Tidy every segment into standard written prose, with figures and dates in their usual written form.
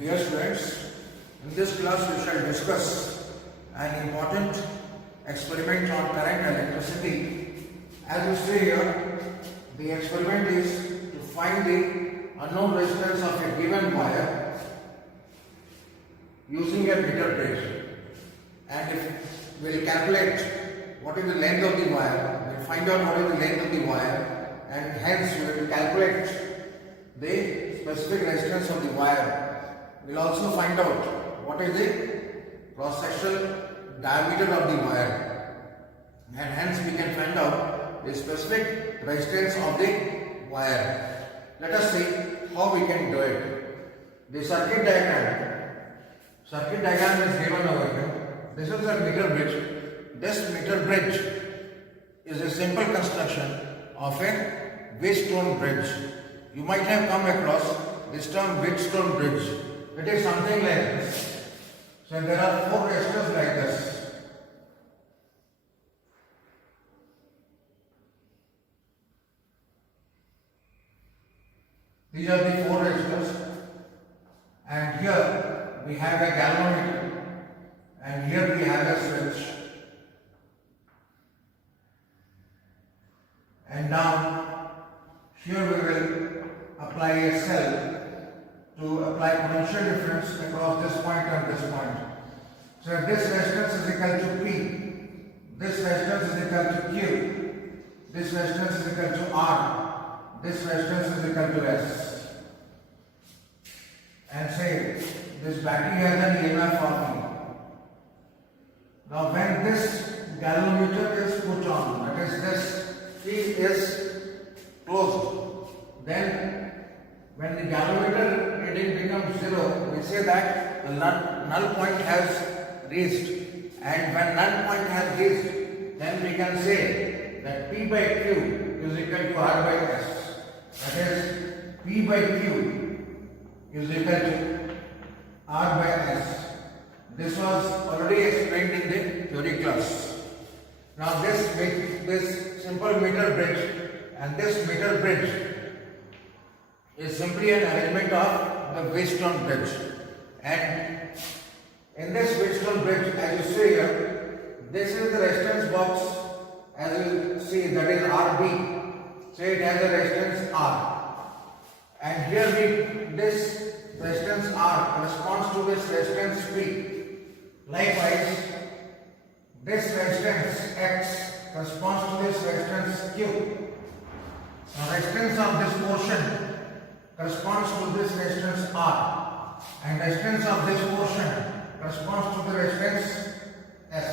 Dear students, in this class we shall discuss an important experiment on current electricity. As you see here, the experiment is to find the unknown resistance of a given wire using a meter bridge. And if we will calculate what is the length of the wire, we will find out what is the length of the wire, and hence we will calculate the specific resistance of the wire. We will also find out what is the cross-sectional diameter of the wire, and hence we can find out the specific resistance of the wire. Let us see how we can do it. The circuit diagram is given over here. This is a meter bridge. This meter bridge is a simple construction of a Wheatstone bridge. You might have come across this term Wheatstone bridge. It is something like this. So there are four resistors like this. These are the four resistors, and here we have a galvanometer, and here we have a switch. And now here we will apply a cell to apply potential difference across this point and this point. So this resistance is equal to P, this resistance is equal to Q, this resistance is equal to R, this resistance is equal to S. And say this battery has an EMF of E. Now when this galvanometer is put on, that is this P is closed, then when the galvanometer reading becomes 0, we say that the null point has reached, and when null point has reached, then we can say that P by Q is equal to R by S. That is, P by Q is equal to R by S. This was already explained in the theory class. Now this simple meter bridge, and this meter bridge is simply an arrangement of the Wheatstone bridge. And in this Wheatstone bridge, as you see here, this is the resistance box, as you see, that is RB. So it has a resistance R. And here this resistance R corresponds to this resistance P. Likewise, this resistance X corresponds to this resistance Q. Now resistance of this portion corresponds to this resistance R, and resistance of this portion corresponds to the resistance S.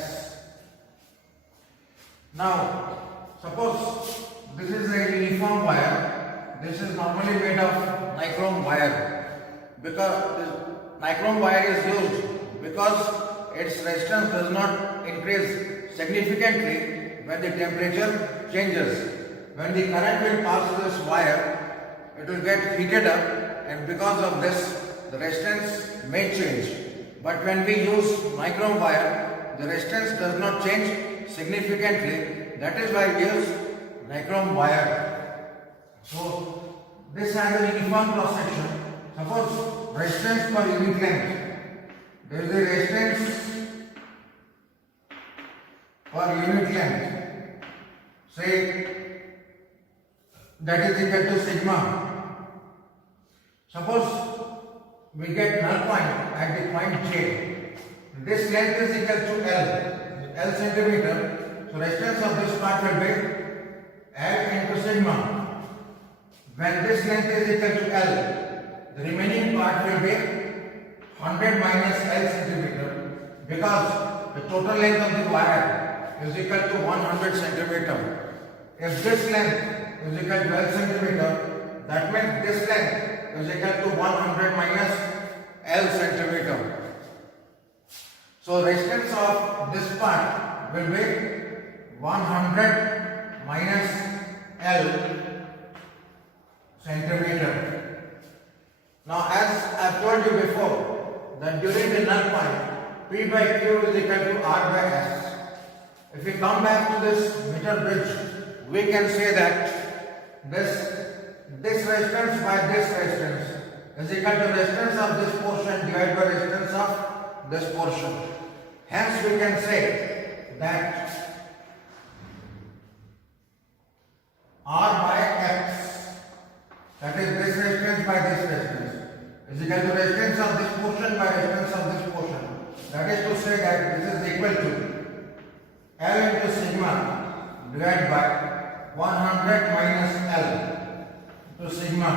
Now, suppose this is a uniform wire. This is normally made of nichrome wire, because this nichrome wire is used because its resistance does not increase significantly when the temperature changes. When the current will pass this wire, it will get heated up, and because of this the resistance may change. But when we use nichrome wire, the resistance does not change significantly. That is why we use nichrome wire. So this has a uniform cross section. Suppose resistance per unit length. There is a resistance per unit length. Say that is equal to sigma. Suppose we get null point at the point J. This length is equal to L centimeter. So resistance of this part will be L into sigma. When this length is equal to L, the remaining part will be 100 minus L centimeter, because the total length of the wire is equal to 100 centimeter. If this length is equal to L centimeter, that means this length is equal to 100 minus L centimeter. So resistance of this part will be 100 minus L centimeter. Now as I have told you before, that during the null point, P by Q is equal to R by S. If we come back to this meter bridge, we can say that this resistance by this resistance is equal to resistance of this portion divided by resistance of this portion. Hence we can say that R by X, that is this resistance by this resistance, is equal to resistance of this portion by resistance of this portion. That is to say that this is equal to L into sigma divided by 100 minus L to sigma.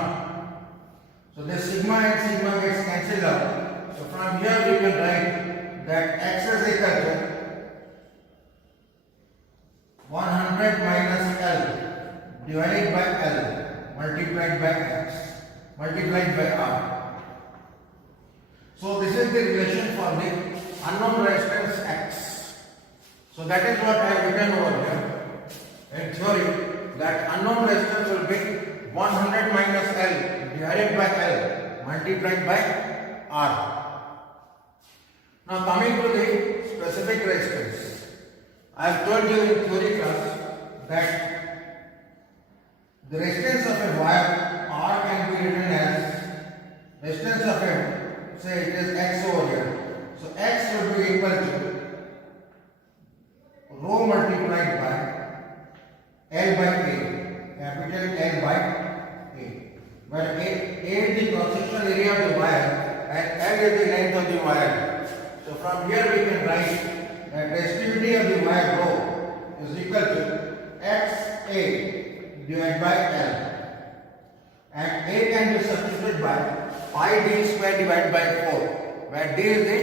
So this sigma and sigma gets cancelled out. So from here we can write that X is equal to 100 minus L divided by L multiplied by X multiplied by R. So this is the relation for the unknown resistance X. So that is what I have written over here. In theory, that unknown resistance will be 100 minus L divided by L multiplied by R. Now coming to the specific resistance. I have told you in theory class that the resistance of a wire R can be written as resistance of a, say it is X over here. So X will be equal to rho multiplied by L by A, capital L by A, where A is the cross-sectional area of the wire and L is the length of the wire. So from here we can write that resistivity of the wire rho is equal to XA divided by L, and A can be substituted by pi d square divided by 4, where d is the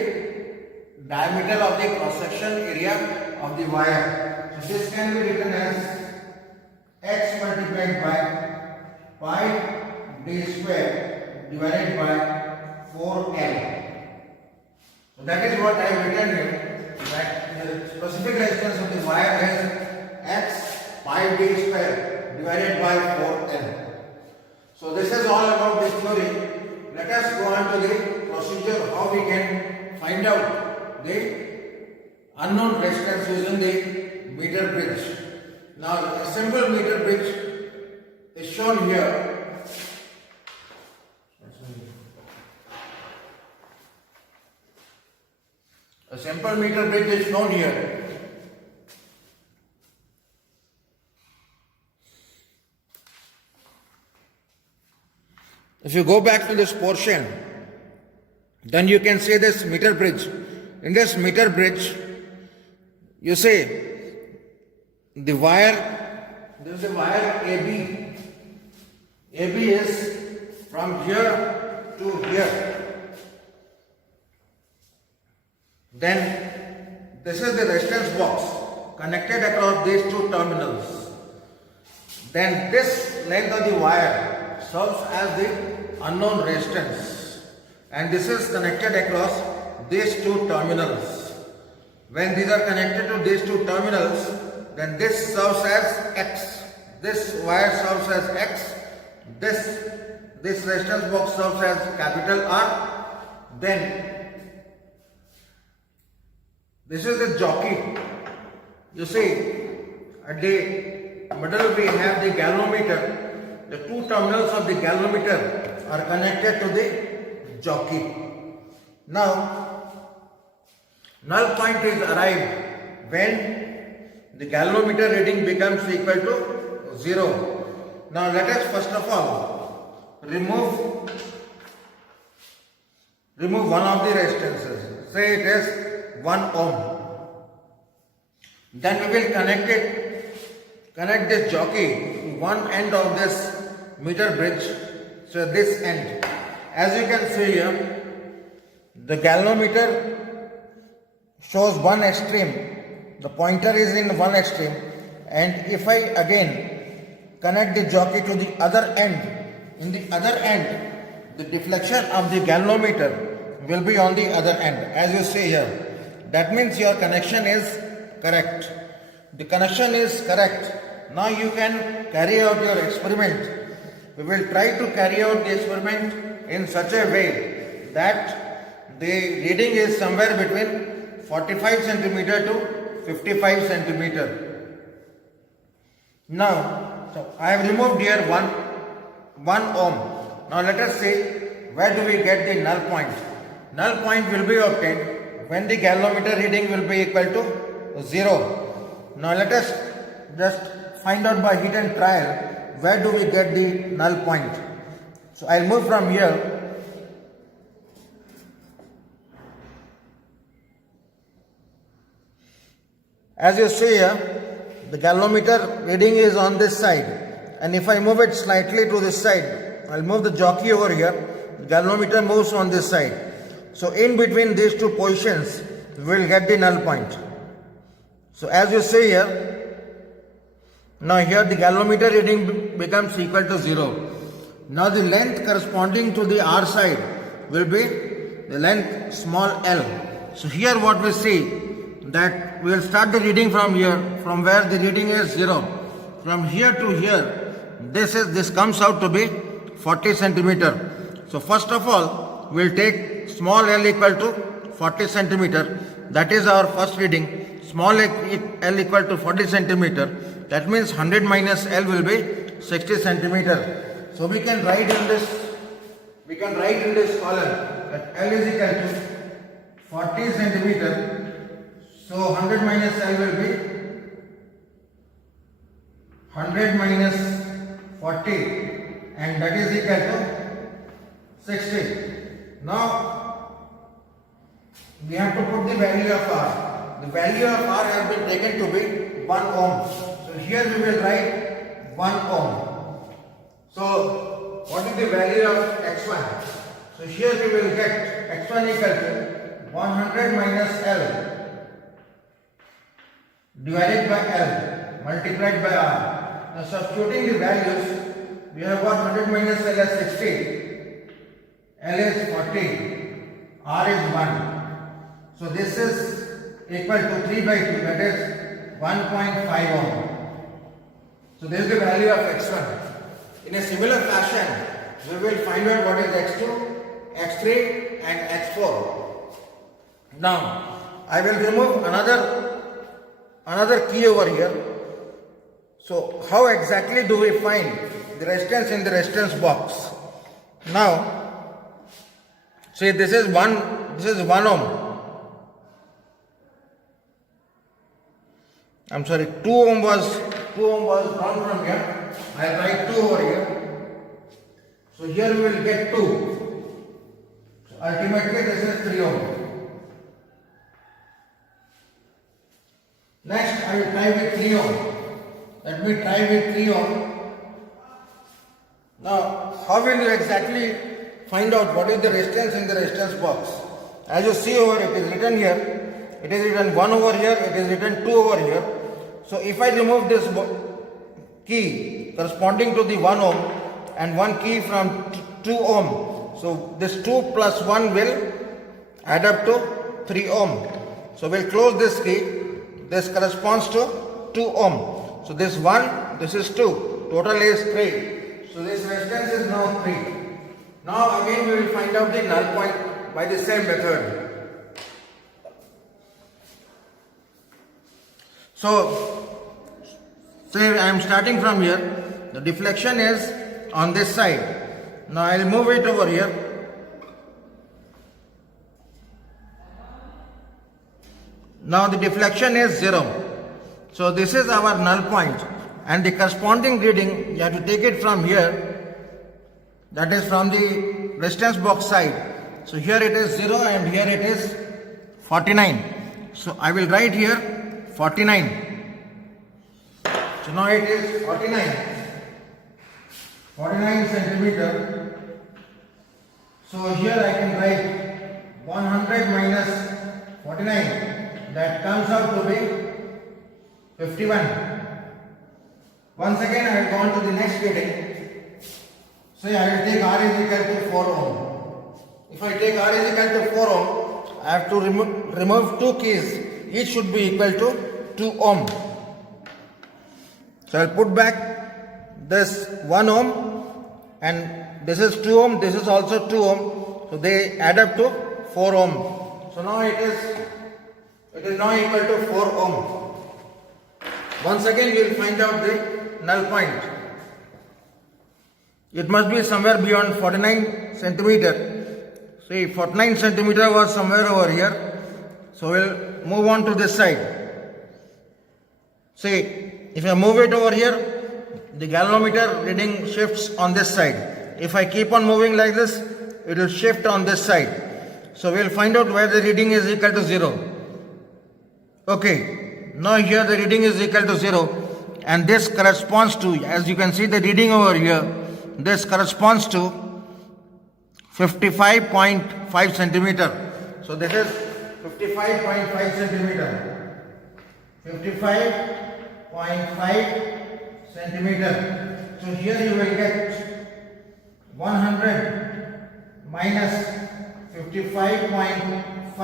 diameter of the cross-section area of the wire. So this can be written as X multiplied by pi d square divided by 4L. So that is what I have written here, that the specific resistance of the wire is X pi d square divided by 4L. So this is all about the theory. Let us go on to the procedure how we can find out the unknown resistance using the meter bridge. Now a simple meter bridge is shown here. A simple meter bridge is shown here. If you go back to this portion, then you can see this meter bridge. In this meter bridge, you see the wire, this is the wire AB. AB is from here to here. Then this is the resistance box connected across these two terminals. Then this length of the wire serves as the unknown resistance, and this is connected across these two terminals. When these are connected to these two terminals, then this serves as X. This wire serves as X. This resistance box serves as capital R. Then this is the jockey. You see, at the middle we have the galvanometer. The two terminals of the galvanometer are connected to the jockey. Now, null point is arrived when the galvanometer reading becomes equal to 0. Now let us first of all remove one of the resistances. Say it is 1 ohm. Then we will connect this jockey to one end of this meter bridge. So this end. As you can see here, the galvanometer shows one extreme. The pointer is in one extreme, and if I again connect the jockey to the other end, in the other end, the deflection of the galvanometer will be on the other end, as you see here. That means your connection is correct. The connection is correct. Now you can carry out your experiment. We will try to carry out the experiment in such a way that the reading is somewhere between 45 centimeter to 55 centimeter. Now, so I have removed here 1 ohm. Now let us say where do we get the null point? Null point will be obtained when the galvanometer reading will be equal to 0. Now let us just find out by hit and trial where do we get the null point. So I'll move from here. As you see here, the galvanometer reading is on this side, and if I move it slightly to this side, I'll move the jockey over here, the galvanometer moves on this side. So in between these two positions, we will get the null point. So as you see here, now here the galvanometer reading becomes equal to 0. Now the length corresponding to the R side will be the length small l. So here what we see, that we will start the reading from here, from where the reading is 0. From here to here, this comes out to be 40 centimeter. So first of all, we will take small l equal to 40 centimeter. That is our first reading. Small l equal to 40 centimeter. That means 100 minus l will be 60 centimeter. So we can write in this column that l is equal to 40 centimeter. So 100 minus L will be 100 minus 40, and that is equal to 60. Now we have to put the value of R. The value of R has been taken to be 1 ohm. So here we will write 1 ohm. So what is the value of X1? So here we will get X1 equal to 100 minus L divided by L multiplied by R. Now substituting the values, we have got 100 minus L as 60, L is 40, R is 1. So this is equal to 3 by 2, that is 1.5 ohm. So this is the value of X1. In a similar fashion, we will find out what is X2, X3 and X4. Now I will remove another key over here. So how exactly do we find the resistance in the resistance box? Now see, this is 1 ohm. I'm sorry, 2 ohm was drawn from here. I'll write 2 over here. So here we will get 2. So ultimately this is 3 ohm. Next, I will try with 3 ohm. Let me try with 3 ohm. Now, how will you exactly find out what is the resistance in the resistance box? As you see over, it is written here. It is written 1 over here. It is written 2 over here. So, if I remove this key corresponding to the 1 ohm and one key from 2 ohm, so this 2 plus 1 will add up to 3 ohm. So, we will close this key. This corresponds to 2 ohm. So this 1, this is 2. Total is 3. So this resistance is now 3. Now again we will find out the null point by the same method. So say I am starting from here. The deflection is on this side. Now I will move it over here. Now the deflection is 0. So this is our null point, and the corresponding reading you have to take it from here, that is from the resistance box side. So here it is 0 and here it is 49. So I will write here 49. So now it is 49 centimeter. So here I can write 100 minus 49. That comes out to be 51. Once again I will go on to the next reading. Say I will take R is equal to 4 ohm. If I take R is equal to 4 ohm, I have to remove 2 keys. Each should be equal to 2 ohm. So I will put back this 1 ohm, and this is 2 ohm, this is also 2 ohm. So they add up to 4 ohm. So now it is now equal to 4 ohm. Once again we will find out the null point. it must be somewhere beyond 49 centimeter. See, 49 centimeter was somewhere over here. So we'll move on to this side. See, if I move it over here, the galvanometer reading shifts on this side. If I keep on moving like this, it will shift on this side. So we'll find out where the reading is equal to 0. Okay, now here the reading is equal to 0. And this corresponds to, as you can see the reading over here, this corresponds to 55.5 centimeter. So this is 55.5 centimeter. 55.5 centimeter. So here you will get 100 minus 55.5,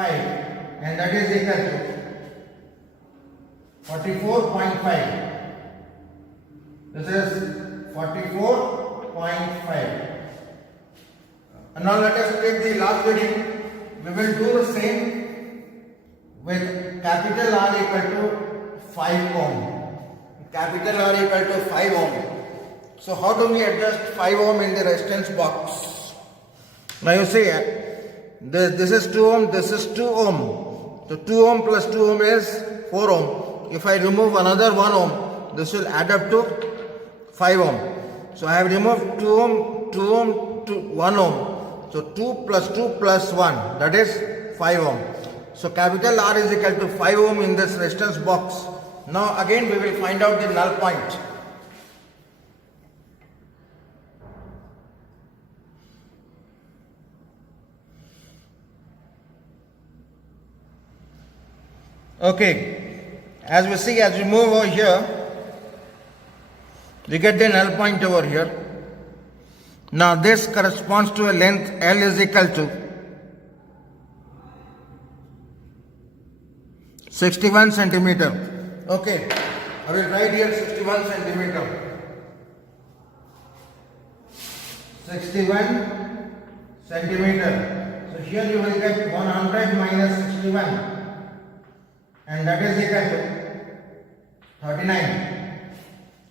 and that is equal to 44.5. This is 44.5. And now let us take the last reading. We will do the same with capital R equal to 5 ohm. Capital R equal to 5 ohm. So how do we adjust 5 ohm in the resistance box? Now you see, this is 2 ohm, this is 2 ohm. So 2 ohm plus 2 ohm is 4 ohm. If I remove another 1 ohm, this will add up to 5 ohm. So I have removed 2 ohm, 2 ohm to 1 ohm. So 2 plus 2 plus 1, that is 5 ohm. So capital R is equal to 5 ohm in this resistance box. Now again we will find out the null point. Okay, as we see, as we move over here, we get the null point over here. Now this corresponds to a length L is equal to 61 centimeter. Okay, I will write here 61 centimeter. 61 centimeter. So here you will get 100 minus 61, and that is equal to 39.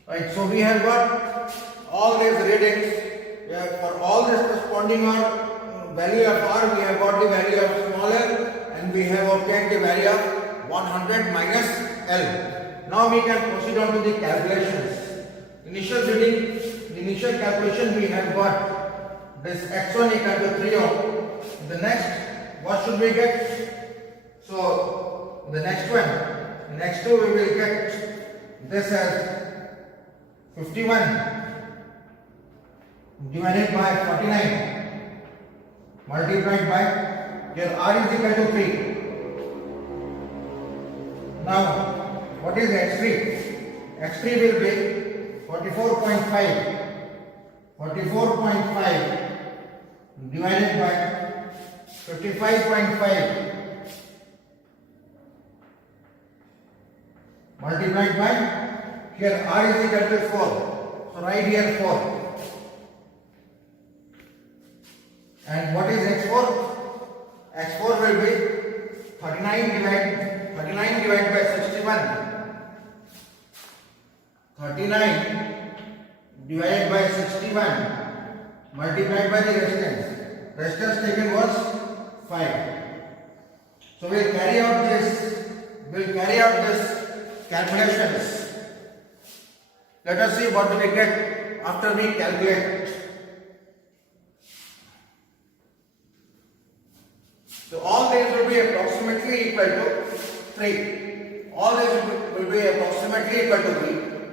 Right, so we have got all these readings. For all this corresponding value of R, we have got the value of small l, and we have obtained the value of 100 minus L. Now we can proceed on to the calculations. Initial reading, the initial calculation we have got this x1 equal to 3 ohm. The next, what should we get? So the next one, the next two we will get this as 51 divided by 49 multiplied by, here R is equal to 3. Now what is x3? x3 will be 44.5 divided by 55.5 multiplied by, here R is equal to 4. So write here 4. And what is x4? x4 will be 39 divided by 61. 39 divided by 61 multiplied by the resistance. Resistance taken was 5. So we will carry out this calculations. Let us see what we get after we calculate. So all these will be approximately equal to 3. All these will be approximately equal to 3.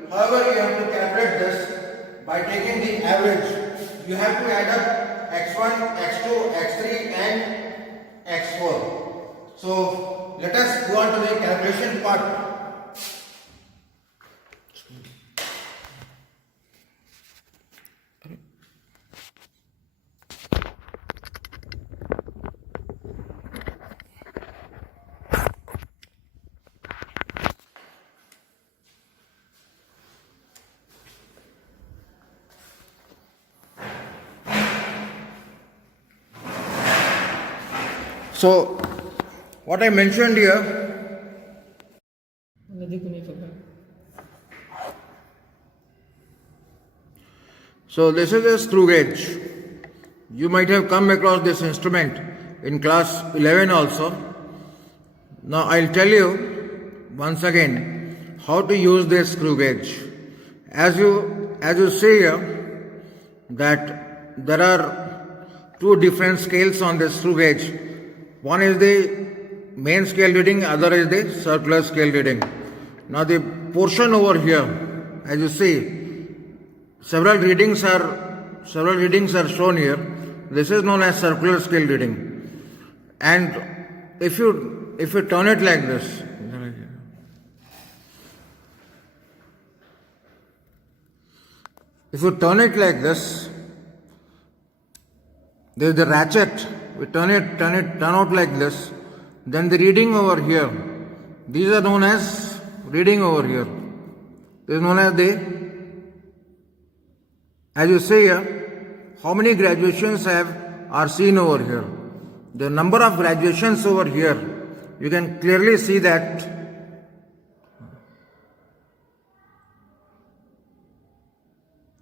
However, you have to calculate this by taking the average. You have to add up x1, x2, x3 and x4. So let us go on to the calculation part. So, what I mentioned here, So this is a screw gauge. You might have come across this instrument in class 11 also. Now I'll tell you once again how to use this screw gauge. As you see here that there are two different scales on this screw gauge. One is the main scale reading, other is the circular scale reading. Now the portion over here, as you see, several readings are shown here. This is known as circular scale reading. And if you turn it like this, there is the ratchet. We turn out like this. Then the reading over here, these are known as reading over here. This is known as as you see here, how many graduations are seen over here. The number of graduations over here, you can clearly see that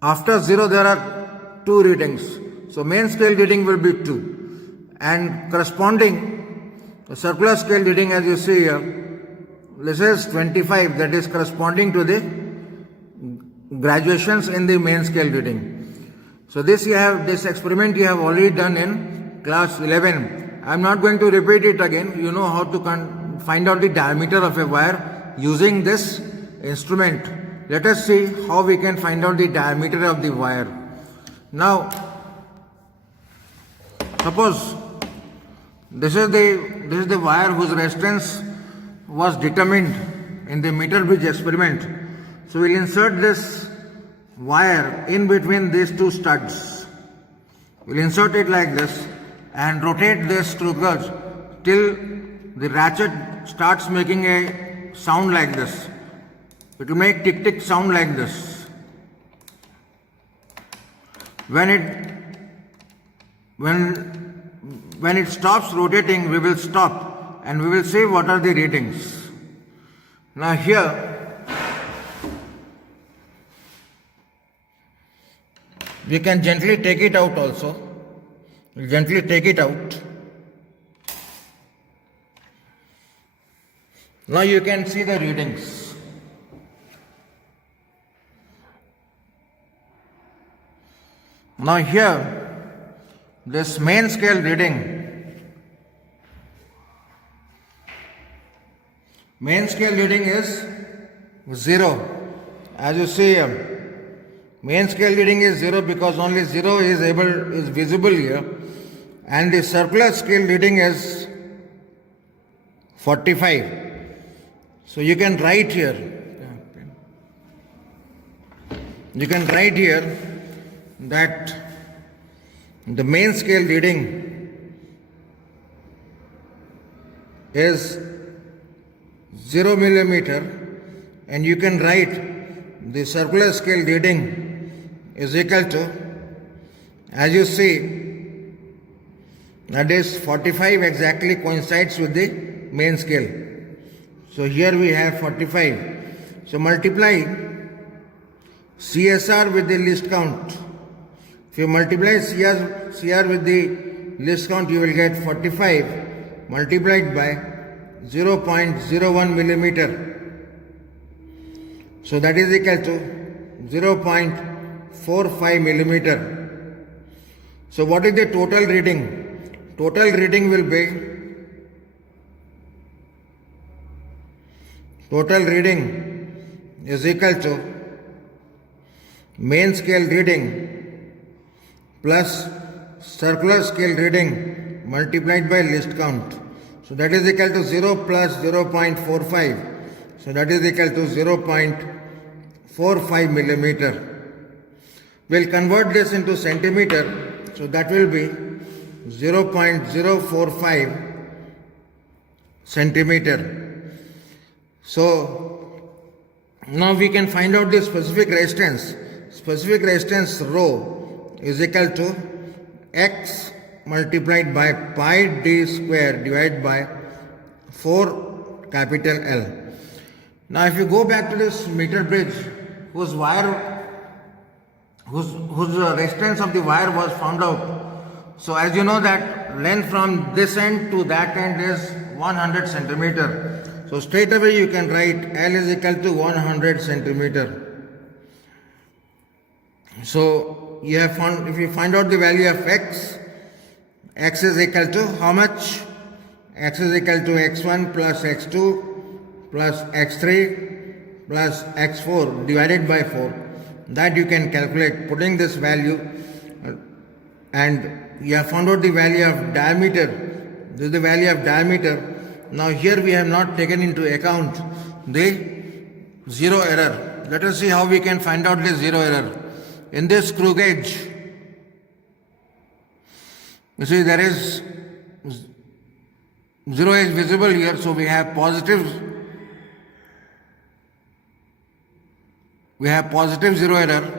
after 0 there are 2 readings. So main scale reading will be 2. And corresponding the circular scale reading, as you see here, this is 25, that is corresponding to the graduations in the main scale reading. So this experiment you have already done in class 11. I am not going to repeat it again. You know how to find out the diameter of a wire using this instrument. Let us see how we can find out the diameter of the wire. Now, suppose this is the wire whose resistance was determined in the meter bridge experiment. So we'll insert this wire in between these two studs. We'll insert it like this and rotate this screw gauge till the ratchet starts making a sound like this. It will make tick tick sound like this. When it stops rotating, we will stop and we will see what are the readings. Now here we can gently take it out also. We'll gently take it out. Now you can see the readings. Now here, this main scale reading is 0. As you see here, main scale reading is 0 because only 0 is visible here, and the circular scale reading is 45. So you can write here. That the main scale reading is 0 millimeter, and you can write the circular scale reading is equal to, as you see, that is 45 exactly coincides with the main scale. So here we have 45. So multiply CSR with the least count. If you multiply CR with the least count, you will get 45 multiplied by 0.01 millimeter. So that is equal to 0.45 millimeter. So what is the total reading? Total reading will be, total reading is equal to main scale reading plus circular scale reading multiplied by least count. So that is equal to 0 plus 0.45. So that is equal to 0.45 millimeter. We'll convert this into centimeter. So that will be 0.045 centimeter. So now we can find out the specific resistance. Specific resistance rho is equal to x multiplied by pi d square divided by 4 capital L. Now if you go back to this meter bridge whose wire whose resistance of the wire was found out. So as you know that length from this end to that end is 100 centimeter. So straight away you can write L is equal to 100 centimeter. So you have found, if you find out the value of x is equal to how much? X is equal to x1 plus x2 plus x3 plus x4 divided by 4. That you can calculate putting this value, and you have found out the value of diameter. This is the value of diameter. Now here we have not taken into account the zero error. Let us see how we can find out the zero error. In this screw gauge, you see there is zero is visible here, so we have positive zero error.